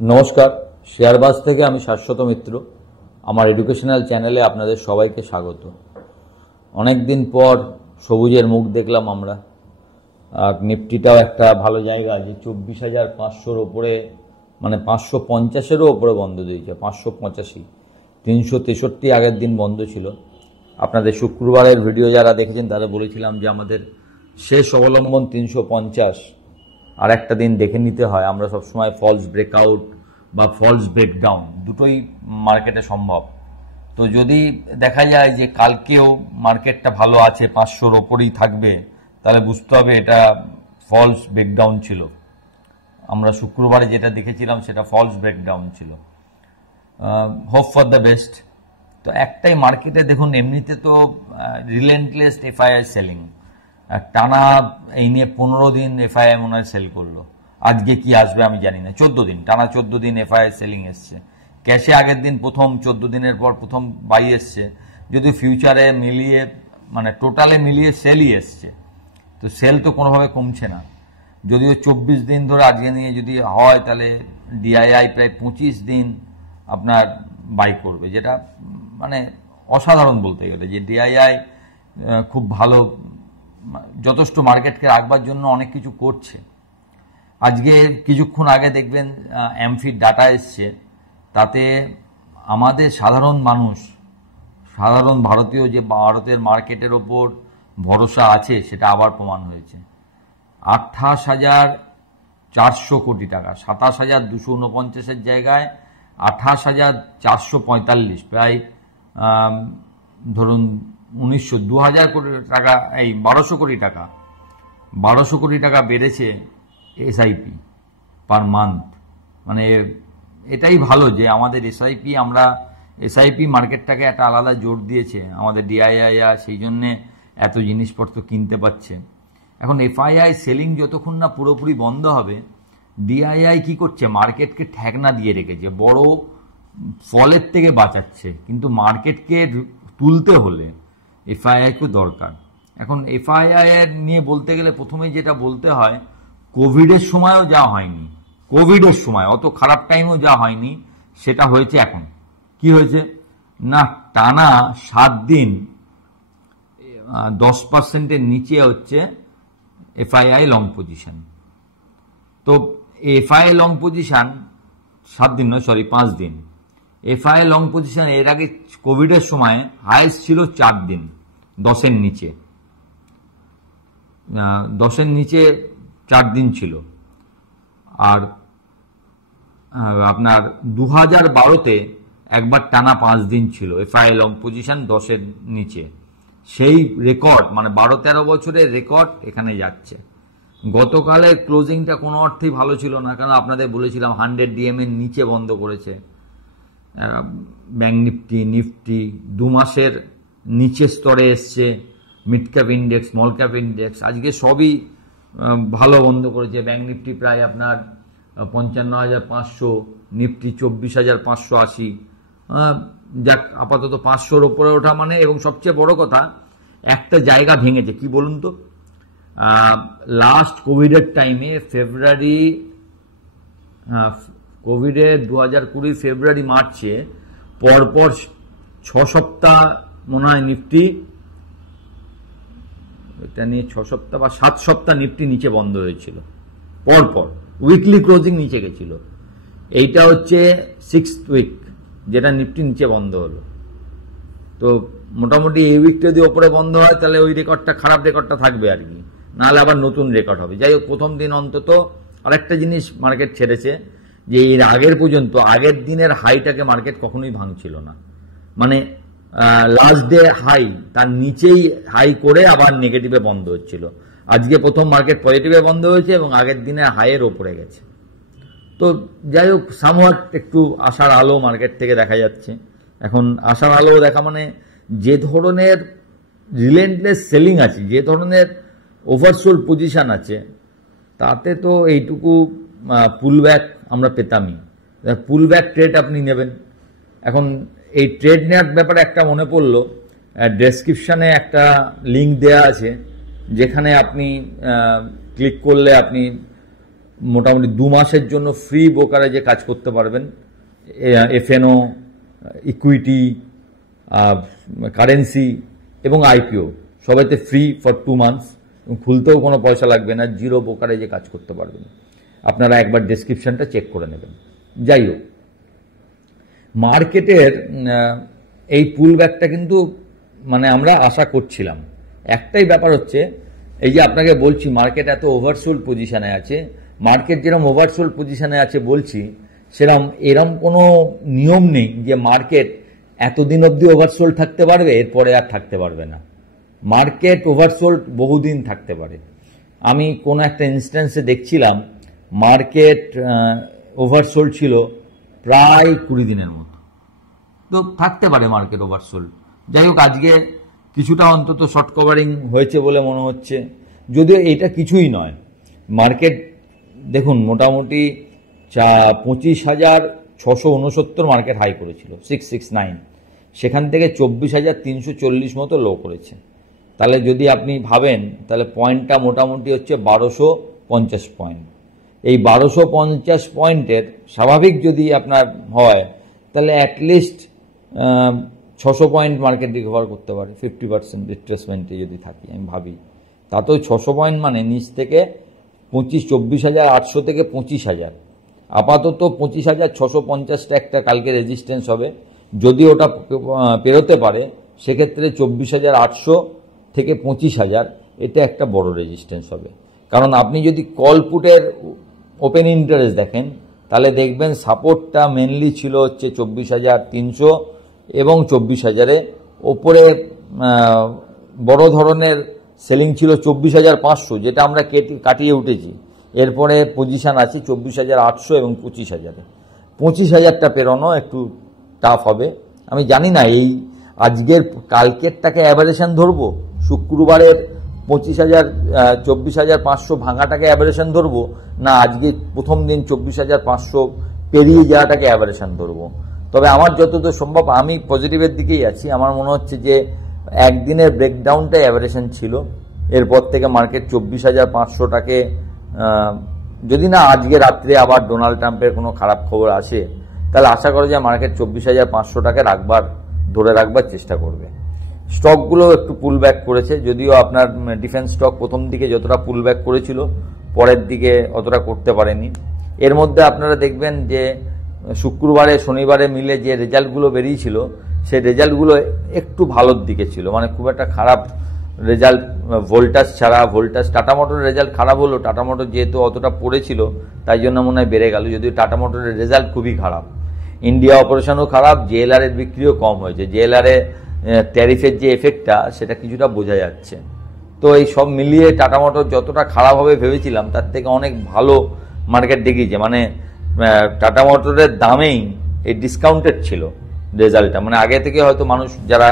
নমস্কার, শেয়ারবাজ থেকে আমি শাশ্বত মিত্র। আমার এডুকেশনাল চ্যানেলে আপনাদের সবাইকে স্বাগত। অনেক দিন পর সবুজের মুখ দেখলাম আমরা। আর নিফটিটাও একটা ভালো জায়গা আছে, 24,500-র ওপরে, মানে 550-এরও ওপরে বন্ধ দিয়েছে, 585, 363 আগের দিন বন্ধ ছিল। আপনাদের শুক্রবারের ভিডিও যারা দেখেছেন তারা বলেছিলাম যে আমাদের শেষ অবলম্বন 350, আর একটা দিন দেখে নিতে হয়। আমরা সবসময় ফলস ব্রেকআউট বা ফলস ব্রেকডাউন দুটোই মার্কেটে সম্ভব। তো যদি দেখা যায় যে কালকেও মার্কেটটা ভালো আছে, 500-র ওপরেই থাকবে, তাহলে বুঝতে হবে এটা ফলস ব্রেকডাউন ছিল। আমরা শুক্রবারে যেটা দেখেছিলাম সেটা ফলস ব্রেকডাউন ছিল। Hope for the best. তো একটাই মার্কেটে দেখুন, এমনিতে তো রিলেন্টলেস এফআইআই সেলিং, টানা এই নিয়ে 15 দিন এফআইআই মনে হয় সেল করলো। আজকে কি আসবে আমি জানি না। 14 দিন, টানা 14 দিন এফআইআই সেলিং এসছে। ক্যাশে আগের দিন প্রথম 14 দিনের পর প্রথম বাই এসছে, যদি ফিউচারে মিলিয়ে মানে টোটালে মিলিয়ে সেলই এসছে। তো সেল তো কোনোভাবে কমছে না। যদিও 24 দিন ধরে আজকে নিয়ে যদি হয়, তাহলে ডিআইআই প্রায় 25 দিন আপনার বাই করবে, যেটা মানে অসাধারণ বলতে গেলে, যে ডিআইআই খুব ভালো, যথেষ্ট মার্কেটকে রাখবার জন্য অনেক কিছু করছে। আজকে কিছুক্ষণ আগে দেখবেন এমফির ডাটা এসছে, তাতে আমাদের সাধারণ মানুষ, সাধারণ ভারতীয় যে ভারতের মার্কেটের ওপর ভরসা আছে সেটা আবার প্রমাণ হয়েছে। 28,400 কোটি টাকা, 27,249-এর জায়গায় 28,445, প্রায় ধরুন 2,000 কোটি টাকা, এই 1,200 কোটি টাকা, 1,200 কোটি টাকা বেড়েছে এসআইপি পার মান্থ। মানে এটাই ভালো যে আমাদের এসআইপি, আমরা এসআইপি মার্কেটটাকে একটা আলাদা জোর দিয়েছে। আমাদের ডিআইআই সেই জন্যে এত জিনিসপত্র কিনতে পারছে। এখন এফআইআই সেলিং যতক্ষণ না পুরোপুরি বন্ধ হবে, ডিআইআই কি করছে, মার্কেটকে ঠেকনা দিয়ে রেখেছে, বড় ফলের থেকে বাঁচাচ্ছে। কিন্তু মার্কেটকে তুলতে হলে এফআইআইকেও দরকার। এখন এফআইআই এর নিয়ে বলতে গেলে প্রথমেই যেটা বলতে হয়, কোভিডের সময়ও যা হয়নি, কোভিডের সময় অত খারাপ টাইমও যা হয়নি, সেটা হয়েছে এখন। কি হয়েছে না, টানা 7 দিন 10%-এর নিচে হচ্ছে এফআইআই লং পজিশন। তো এফআইআই লং পজিশন 7 দিন নয়, সরি 5 দিন। এফআইআই লং পজিশন এর আগে কোভিডের সময় হাইস্ট ছিল 4 দিন 10-এর নিচে, 10-এর নিচে 4 দিন ছিল। আর আপনার 2012-তে একবার টানা 5 দিন ছিল এফআইআই লং পজিশন 10-এর নিচে। সেই রেকর্ড, মানে 12-13 বছরের রেকর্ড এখানে যাচ্ছে। গতকালের ক্লোজিংটা কোনো অর্থেই ভালো ছিল না, কারণ আপনাদের বলেছিলাম 100 ডিএম এর নিচে বন্ধ করেছে ব্যাংক নিফটি, নিফটি 2 মাসের নিচে স্তরে এসছে। Mid cap index, small cap index আজকে সবই ভালো বন্ধ করেছে। ব্যাংক নিফটি প্রায় আপনার 55,500, নিফটি 24,580। যাক, আপাতত 500-র ওপরে ওঠা মানে, এবং সবচেয়ে বড় কথা একটা জায়গা ভেঙেছে। কি বলুন তো, লাস্ট কোভিডের টাইমে ফেব্রুয়ারি, কোভিডের 2020 ফেব্রুয়ারি মার্চে পরপর 6 সপ্তাহ মনে হয় নিফটি, এটা নিয়ে 6 সপ্তাহ বা 7 সপ্তাহ নিফটি নিচে বন্ধ হয়েছিল পরপর, উইকলি ক্লোজিং নিচে গেছিল। এইটা হচ্ছে 6th উইক যেটা নিফটি নিচে বন্ধ হলো। তো মোটামুটি এই উইকটা যদি ওপরে বন্ধ হয়, তাহলে ওই রেকর্ডটা, খারাপ রেকর্ডটা থাকবে আর কি, নাহলে আবার নতুন রেকর্ড হবে। যাই হোক, প্রথম দিন অন্তত আরেকটা জিনিস মার্কেট ছেড়েছে, যে এর আগের পর্যন্ত আগের দিনের হাইটাকে মার্কেট কখনোই ভাঙছিল না। মানে লাস্ট ডে হাই, তার নিচেই হাই করে আবার নেগেটিভে বন্ধ হচ্ছিল। আজকে প্রথম মার্কেট পজিটিভে বন্ধ হয়েছে এবং আগের দিনে হাইয়ের ওপরে গেছে। তো যাই হোক, সামহাট একটু আশার আলো মার্কেট থেকে দেখা যাচ্ছে। এখন আশার আলো দেখা মানে, যে ধরনের রিলেন্টলেস সেলিং আছে, যে ধরনের ওভারসোল্ড পজিশন আছে, তাতে তো এইটুকু পুলব্যাক আমরা পেতামই। পুলব্যাক ট্রেড আপনি নেবেন। এখন এই ট্রেড নেওয়ার ব্যাপারে একটা মনে পড়লো, ডেসক্রিপশানে একটা লিঙ্ক দেয়া আছে, যেখানে আপনি ক্লিক করলে আপনি মোটামুটি 2 মাসের জন্য ফ্রি ব্রোকারেজে কাজ করতে পারবেন। এফএনও, ইকুইটি, কারেন্সি এবং আইপিও সবাইতে ফ্রি ফর 2 মান্থস, খুলতেও কোনো পয়সা লাগবে না, জিরো ব্রোকারেজে কাজ করতে পারবেন। আপনারা একবার ডেসক্রিপশনটা চেক করে নেবেন। যাই হোক, মার্কেটের এই পুল ব্যাকটা কিন্তু মানে আমরা আশা করছিলাম। একটাই ব্যাপার হচ্ছে, এই যে আপনাকে বলছি মার্কেট এত ওভারসোল্ড পজিশনে আছে, মার্কেট যেরকম ওভারসোল্ড পজিশনে আছে বলছি, এরম কোনো নিয়ম নেই যে মার্কেট এতদিন অবধি ওভারসোল্ড থাকতে পারবে, এরপরে আর থাকতে পারবে না। মার্কেট ওভারসোল্ড বহুদিন থাকতে পারে। আমি কোনো একটা ইনস্ট্যান্সে দেখছিলাম মার্কেট ওভারসোল্ড ছিল প্রায় 20 দিনের মতো, তো থাকতে পারে মার্কেট ওভারসোল্ড। যাই হোক, আজকে কিছুটা অন্তত শর্ট কভারিং হয়েছে বলে মনে হচ্ছে, যদিও এটা কিছুই নয়। মার্কেট দেখুন মোটামুটি 25,669 মার্কেট হাই করেছিল, 669, সেখান থেকে 24,340 মতো লো করেছে। তাহলে যদি আপনি ভাবেন তাহলে পয়েন্টটা মোটামুটি হচ্ছে 1250 পয়েন্ট। এই 1250 পয়েন্টের স্বাভাবিক যদি আপনার হয় তাহলে অ্যাটলিস্ট 600 পয়েন্ট মার্কেট রিকভার করতে পারে 50% রিট্রেসমেন্টে যদি থাকি, আমি ভাবি। তাতেও 600 পয়েন্ট মানে নিচ থেকে 24,800 থেকে 25,000, আপাতত 25,650টা একটা কালকে রেজিস্ট্যান্স হবে। যদি ওটা পেরোতে পারে সেক্ষেত্রে 24,800 থেকে 25,000 এটা একটা বড় রেজিস্ট্যান্স হবে। কারণ আপনি যদি কল পুটের ওপেন ইন্টারেস্ট দেখেন তাহলে দেখবেন সাপোর্টটা মেনলি ছিল হচ্ছে 24,300 এবং 24,000-এ ওপরে বড় ধরনের সেলিং ছিল 24,500, যেটা আমরা কাটিয়ে উঠেছি। এরপরে পজিশন আছে 24,800 এবং 25,000-এ। 25,000টা পেরোনো একটু টাফ হবে। আমি জানি না এই আজকের কালকেরটাকে অ্যাভারেশন ধরবো, শুক্রবারের 24,500 ভাঙাটাকে অ্যাভারেশন ধরবো, না আজকে প্রথম দিন 24,500 পেরিয়ে যাওয়াটাকে অ্যাভারেশন ধরবো। তবে আমার যতদূর সম্ভব আমি পজিটিভের দিকেই আছি। আমার মনে হচ্ছে যে একদিনের ব্রেকডাউনটাই অ্যাভারেশন ছিল, এরপর থেকে মার্কেট 24,500টাকে, যদি না আজকে রাত্রে আবার ডোনাল্ড ট্রাম্পের কোনো খারাপ খবর আসে তাহলে আশা করা যায় মার্কেট 24,500টাকে ধরে রাখবার চেষ্টা করবে। স্টকগুলো একটু পুল ব্যাক করেছে, যদিও আপনার ডিফেন্স স্টক প্রথম দিকে যতটা পুল ব্যাক করেছিল পরের দিকে অতটা করতে পারেনি। এর মধ্যে আপনারা দেখবেন যে শুক্রবারে শনিবারে মিলে যে রেজাল্টগুলো বেরিয়েছিল সেই রেজাল্টগুলো একটু ভালোর দিকে ছিল, মানে খুব একটা খারাপ রেজাল্ট ভোল্টাস ছাড়া। টাটা মোটরের রেজাল্ট খারাপ হলো, টাটা মোটর যেহেতু অতটা পড়েছিল তাই জন্য মনে হয় বেড়ে গেল, যদিও টাটা মোটরের রেজাল্ট খুবই খারাপ। ইন্ডিয়া অপারেশনও খারাপ, জেএলআর এর বিক্রিও কম হয়েছে। জেএলআর এ ট্যারিফের যে এফেক্টটা সেটা কিছুটা বোঝা যাচ্ছে। তো এই সব মিলিয়ে টাটা মোটর যতটা খারাপ হবে ভেবেছিলাম তার থেকে অনেক ভালো মার্কেট দেখিয়েছে। মানে টাটা মোটরের দামেই এই ডিসকাউন্টেড ছিল রেজাল্টটা, মানে আগে থেকে হয়তো মানুষ যারা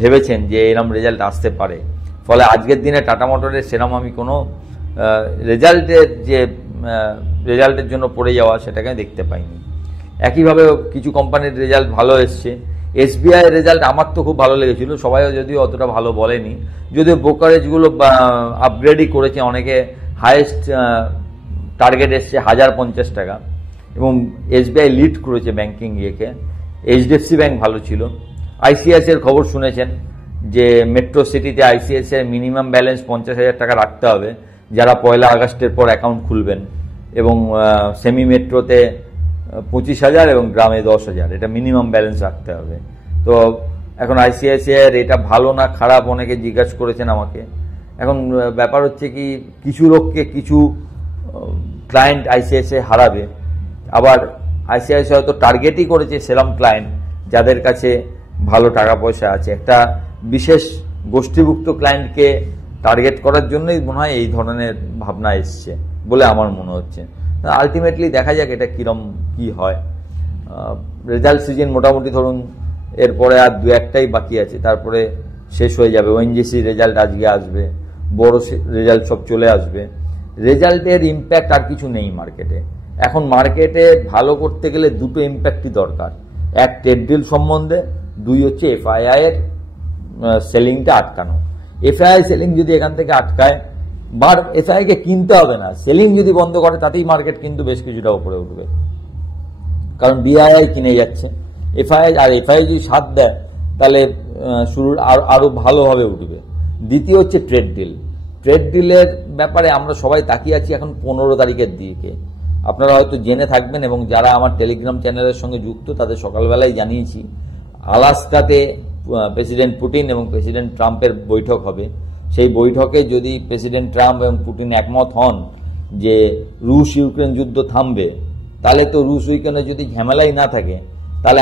ভেবেছেন যে এরকম রেজাল্ট আসতে পারে, ফলে আজকের দিনে টাটা মোটরের সেরকম আমি কোনো রেজাল্টের জন্য পড়ে যাওয়া সেটাকে দেখতে পাইনি। একইভাবে কিছু কোম্পানির রেজাল্ট ভালো এসছে। এসবিআই এর রেজাল্ট আমার তো খুব ভালো লেগেছিল, সবাই যদিও অতটা ভালো বলেনি, যদিও ব্রোকারেজগুলো আপগ্রেডই করেছে। অনেকে হাইয়েস্ট টার্গেট এসছে 1,050 টাকা, এবং এসবিআই লিড করেছে ব্যাংকিং ইয়েকে। এইচডিএফসি ব্যাংক ভালো ছিল। আইসিআইসিআই এর খবর শুনেছেন যে মেট্রো সিটিতে আইসিআইসিআই মিনিমাম ব্যালেন্স 50,000 টাকা রাখতে হবে যারা 1 আগস্টের পর অ্যাকাউন্ট খুলবেন, এবং সেমি মেট্রোতে 25,000 এবং গ্রামে 10,000, এটা মিনিমাম ব্যালেন্স রাখতে হবে। তো এখন আইসিআইসিআই এর এটা ভালো না খারাপ অনেকে জিজ্ঞাসা করেছেন আমাকে। এখন ব্যাপার হচ্ছে কি, কিছু লোককে কিছু ক্লায়েন্ট আইসিআইসিআই হারাবে, আবার আইসিআইসিআই হয়তো টার্গেটই করেছে সেরকম ক্লায়েন্ট যাদের কাছে ভালো টাকা পয়সা আছে। একটা বিশেষ গোষ্ঠীভুক্ত ক্লায়েন্টকে টার্গেট করার জন্যই মনে হয় এই ধরনের ভাবনা এসছে বলে আমার মনে হচ্ছে। আলটিমেটলি দেখা যাক এটা কিরম কি হয়। রেজাল্ট সিজন মোটামুটি ধরুন এরপরে আর 2-1টাই বাকি আছে, তারপরে শেষ হয়ে যাবে। ওএনজিসি রেজাল্ট আজকে আসবে, বড় রেজাল্ট সব চলে আসবে। রেজাল্টের ইম্প্যাক্ট আর কিছু নেই মার্কেটে। এখন মার্কেটে ভালো করতে গেলে দুটো ইম্প্যাক্টই দরকার, এক ট্রেড ডিল সম্বন্ধে, 2 হচ্ছে এফআইআই এর সেলিংটা আটকানো। এফআইআই সেলিং যদি এখান থেকে আটকায় এসআইকে কিনতে হবে না, সেলিং যদি বন্ধ করে তাতেই মার্কেট কিন্তু বেশ কিছুটা উপরে উঠবে, কারণ ডিআইআই কিনে যাচ্ছে। এফআইআই যদি সাথ দেয় তাহলে শুরুর আরো ভালোভাবে উঠবে। দ্বিতীয় হচ্ছে ট্রেড ডিলের ব্যাপারে আমরা সবাই তাকিয়ে আছি এখন 15 তারিখের দিকে। আপনারা হয়তো জেনে থাকবেন এবং যারা আমার টেলিগ্রাম চ্যানেলের সঙ্গে যুক্ত তাদের সকালবেলায় জানিয়েছি, আলাস্কাতে প্রেসিডেন্ট পুতিন এবং প্রেসিডেন্ট ট্রাম্পের বৈঠক হবে। সেই বৈঠকে যদি প্রেসিডেন্ট ট্রাম্প এবং পুতিন একমত হন যে রুশ ইউক্রেন যুদ্ধ থামবে, তাহলে তো রুশ ইউক্রেনে যদি ঝামেলাই না থাকে, তাহলে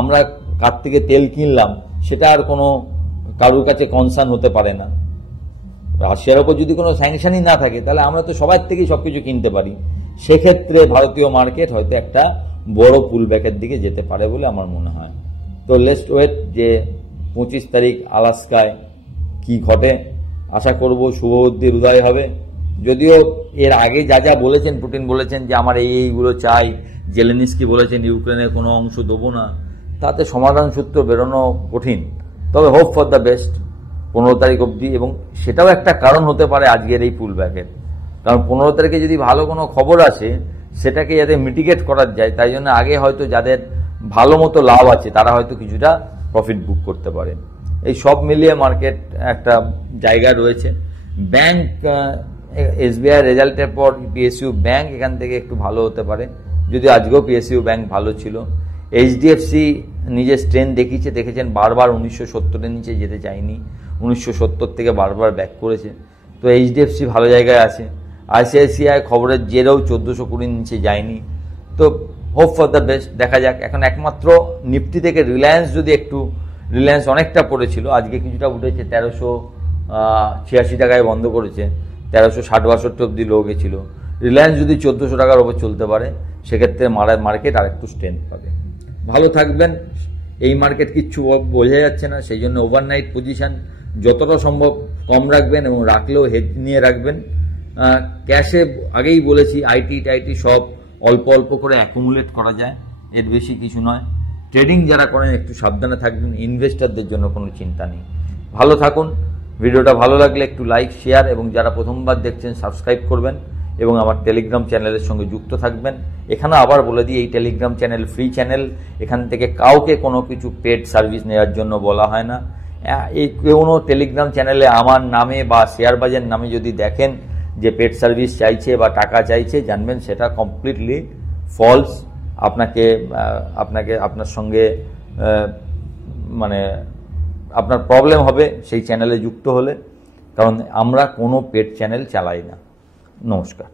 আমরা কার থেকে তেল কিনলাম সেটা আর কোনো কারোর কাছে কনসার্ন হতে পারে না। রাশিয়ার ওপর যদি কোনো স্যাংশনই না থাকে তাহলে আমরা তো সবার থেকেই সবকিছু কিনতে পারি। সেক্ষেত্রে ভারতীয় মার্কেট হয়তো একটা বড় পুলব্যাকের দিকে যেতে পারে বলে আমার মনে হয়। তো লেটস ওয়েট যে 25 তারিখ আলাস্কায় কি ঘটে। আশা করব শুভ বুদ্ধির উদয় হবে। যদিও এর আগে যা বলেছেন, পুতিন বলেছেন যে আমার এইগুলো চাই, জেলেনস্কি বলেছেন ইউক্রেনের কোনো অংশ দেবো না, তাতে সমাধান সূত্র বেরোনো কঠিন। তবে হোপ ফর দ্য বেস্ট 15 তারিখ অবধি, এবং সেটাও একটা কারণ হতে পারে আজকের এই পুলব্যাকের। কারণ 15 তারিখে যদি ভালো কোনো খবর আসে সেটাকে যাতে মিটিগেট করা যায়, তাই জন্য আগে হয়তো যাদের ভালো মতো লাভ আছে তারা হয়তো কিছুটা প্রফিট বুক করতে পারে। এই সব মিলিয়ে মার্কেট একটা জায়গা রয়েছে। ব্যাংক, এসবিআই রেজাল্টের পর পিএসইউ ব্যাংক এখান থেকে একটু ভালো হতে পারে, যদি আজকেও পিএসইউ ব্যাংক ভালো ছিল। এইচডিএফসি নিজের স্ট্রেন্থ দেখেছেন, বারবার 1970-এর নিচে যেতে চায়নি, 1970 থেকে বারবার ব্যাক করেছে। তো এইচডিএফসি ভালো জায়গায় আছে। আইসিআইসিআই খবরের জেরেও 1420-র নিচে যায়নি। তো হোপ ফর দ্য বেস্ট, দেখা যাক। এখন একমাত্র নিফটি থেকে রিলায়েন্স অনেকটা পড়েছিল, আজকে কিছুটা উঠেছে, 1386 টাকায় বন্ধ করেছে, 1360-62 অব্দি লো গেছিল। রিলায়েন্স যদি 1400 টাকার ওপর চলতে পারে সেক্ষেত্রে মার্কেট আর একটু স্ট্রেংথ পাবে। ভালো থাকবেন। এই মার্কেট কিচ্ছু বোঝা যাচ্ছে না, সেই জন্য ওভারনাইট পজিশন যতটা সম্ভব কম রাখবেন এবং রাখলেও হেড নিয়ে রাখবেন। ক্যাশে আগেই বলেছি আইটি সব অল্প অল্প করে অ্যাকুমুলেট করা যায়, এর বেশি কিছু নয়। ট্রেডিং যারা করেন একটু সাবধানে থাকবেন, ইনভেস্টারদের জন্য কোনো চিন্তা নেই। ভালো থাকুন। ভিডিওটা ভালো লাগলে একটু লাইক, শেয়ার এবং যারা প্রথমবার দেখছেন সাবস্ক্রাইব করবেন এবং আমার টেলিগ্রাম চ্যানেলের সঙ্গে যুক্ত থাকবেন। এখানে আবার বলে দিই, এই টেলিগ্রাম চ্যানেল ফ্রি চ্যানেল, এখান থেকে কাউকে কোনো কিছু পেড সার্ভিস নেওয়ার জন্য বলা হয় না। এই কোনো টেলিগ্রাম চ্যানেলে আমার নামে বা শেয়ার বাজার নামে যদি দেখেন যে পেড সার্ভিস চাইছে বা টাকা চাইছে, জানবেন সেটা কমপ্লিটলি ফলস। আপনার সঙ্গে মানে আপনার প্রবলেম হবে সেই চ্যানেলে যুক্ত হলে, কারণ আমরা কোনো পেড চ্যানেল চালাই না। নমস্কার।